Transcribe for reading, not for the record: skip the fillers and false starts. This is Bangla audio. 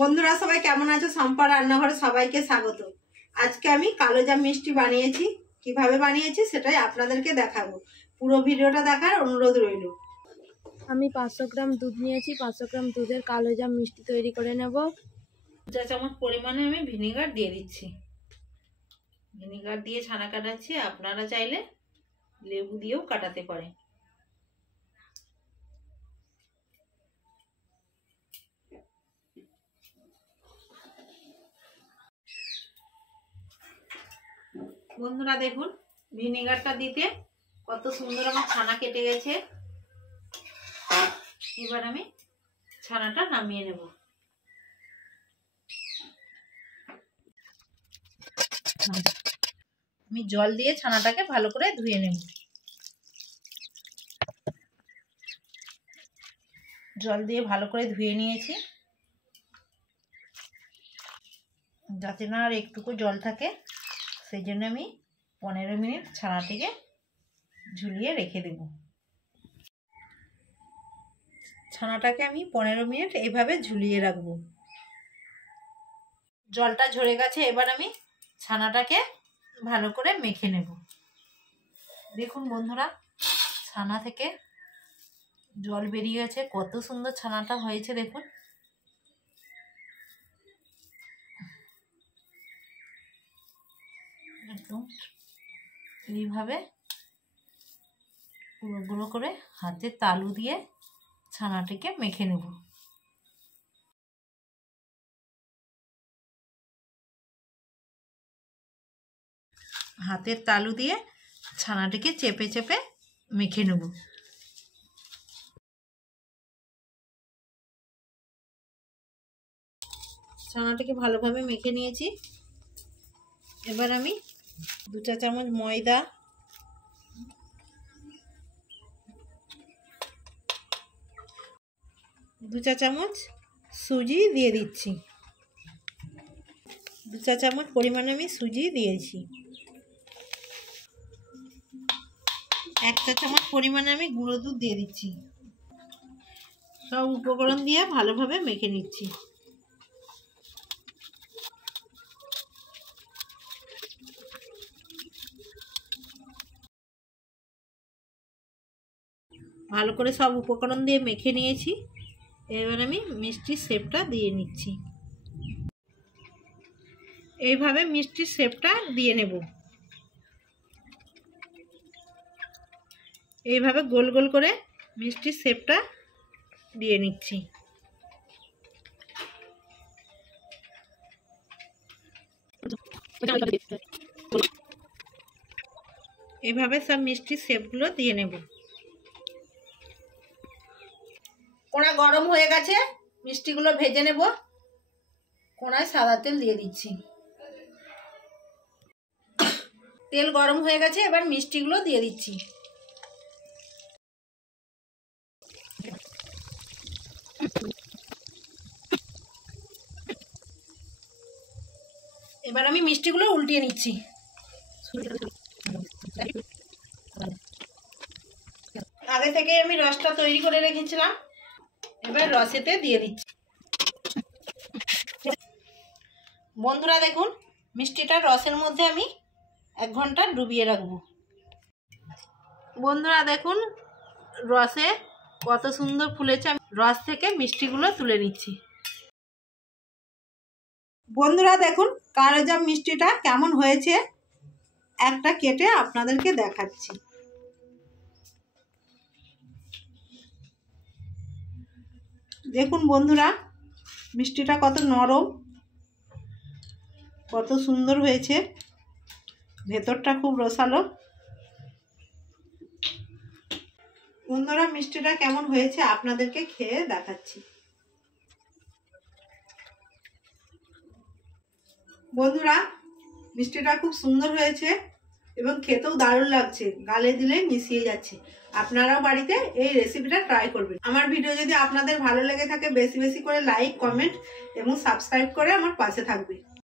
বন্ধুরা সবাই কেমন আছো? সম্পা রান্নাঘরে সবাইকে স্বাগত। আজকে আমি কালোজাম মিষ্টি বানিয়েছি। কিভাবে বানিয়েছি সেটাই আপনাদেরকে দেখাবো। পুরো ভিডিওটা দেখার অনুরোধ রইল। আমি 500 গ্রাম দুধ নিয়েছি। 500 গ্রাম দুধের কালোজাম মিষ্টি তৈরি করে নেব। 2 চা চামচ পরিমাণে আমি ভিনেগার দিয়ে দিচ্ছি। ভিনেগার দিয়ে ছানা কাটাচ্ছি, আপনারা চাইলে লেবু দিয়েও কাটাতে পারেন। বন্ধুরা দেখুন, ভিনেগারটা দিতে কত সুন্দর আমার ছানা কেটে গেছে। এবার আমি ছানাটা নামিয়ে নেব। আমি জল দিয়ে ছানাটাকে ভালো করে ধুয়ে নেব। জল দিয়ে ভালো করে ধুয়ে নিয়েছি, যাতে না আর একটুকু জল থাকে। সেই জন্য আমি 15 মিনিট ছানাটিকে ঝুলিয়ে রেখে দেব। ছানাটাকে আমি 15 মিনিট এইভাবে ঝুলিয়ে রাখবো। জলটা ঝরে গেছে, এবার আমি ছানাটাকে ভালো করে মেখে নেব। দেখুন বন্ধুরা, ছানা থেকে জল বেরিয়ে গেছে, কত সুন্দর ছানাটা হয়েছে দেখুন। একদম এইভাবে গুঁড়ো গুঁড়ো করে হাতে তালু দিয়ে ছানাটিকে মেখে নেব। হাতের তালু দিয়ে ছানাটিকে চেপে চেপে মেখে নেব। ছানাটিকে ভালোভাবে মেখে নিয়েছি। এবার আমি 2 চা চামচ ময়দা, 2 চা চামচ সুজি দিয়ে দিচ্ছি। 2 চা চামচ পরিমাণে আমি সুজি দিয়েছি। 1 চা চামচ পরিমাণে আমি গুঁড়ো দুধ দিয়ে দিচ্ছি। সব উপকরণ দিয়ে ভালোভাবে মেখে নিচ্ছি। ভালো করে সব উপকরণ দিয়ে মেখে নিয়েছি। এবার আমি মিষ্টির শেপটা দিয়ে নিচ্ছি। এইভাবে মিষ্টির শেপটা দিয়ে নেব। এইভাবে গোল গোল করে মিষ্টির শেপটা দিয়ে নিচ্ছি। এইভাবে সব মিষ্টির শেপগুলো দিয়ে নেব। কড়া গরম হয়ে গেছে, মিষ্টিগুলো ভেজে নেব। কড়ায় সাদা তেল দিয়ে দিচ্ছি। তেল গরম হয়ে গেছে, এবার মিষ্টিগুলো দিয়ে দিচ্ছি। এবার আমি মিষ্টিগুলো উল্টিয়ে নিচ্ছি। আগে থেকে আমি রসটা তৈরি করে রেখেছিলাম, এবার রসেতে দিয়ে দিচ্ছি। বন্ধুরা দেখুন, মিষ্টিটা রসের মধ্যে আমি 1 ঘন্টা ডুবিয়ে রাখবো। বন্ধুরা দেখুন, রসে কত সুন্দর ফুলেছে। আমি রস থেকে মিষ্টিগুলো তুলে নিচ্ছি। বন্ধুরা দেখুন, কালোজাম মিষ্টিটা কেমন হয়েছে একটা কেটে আপনাদেরকে দেখাচ্ছি। দেখুন বন্ধুরা, মিষ্টিটা কত নরম, কত সুন্দর হয়েছে। ভেতরটা খুব রসালো। বন্ধুরা, মিষ্টিটা কেমন হয়েছে আপনাদেরকে খেয়ে দেখাচ্ছি। বন্ধুরা, মিষ্টিটা খুব সুন্দর হয়েছে এবং খেতেও দারুণ লাগছে। গালে দিলে মিশিয়ে যাচ্ছে। আপনারাও বাড়িতে এই রেসিপিটা ট্রাই করবেন। আমার ভিডিও যদি আপনাদের ভালো লেগে থাকে, বেশি বেশি করে লাইক, কমেন্ট এবং সাবস্ক্রাইব করে আমার পাশে থাকবে।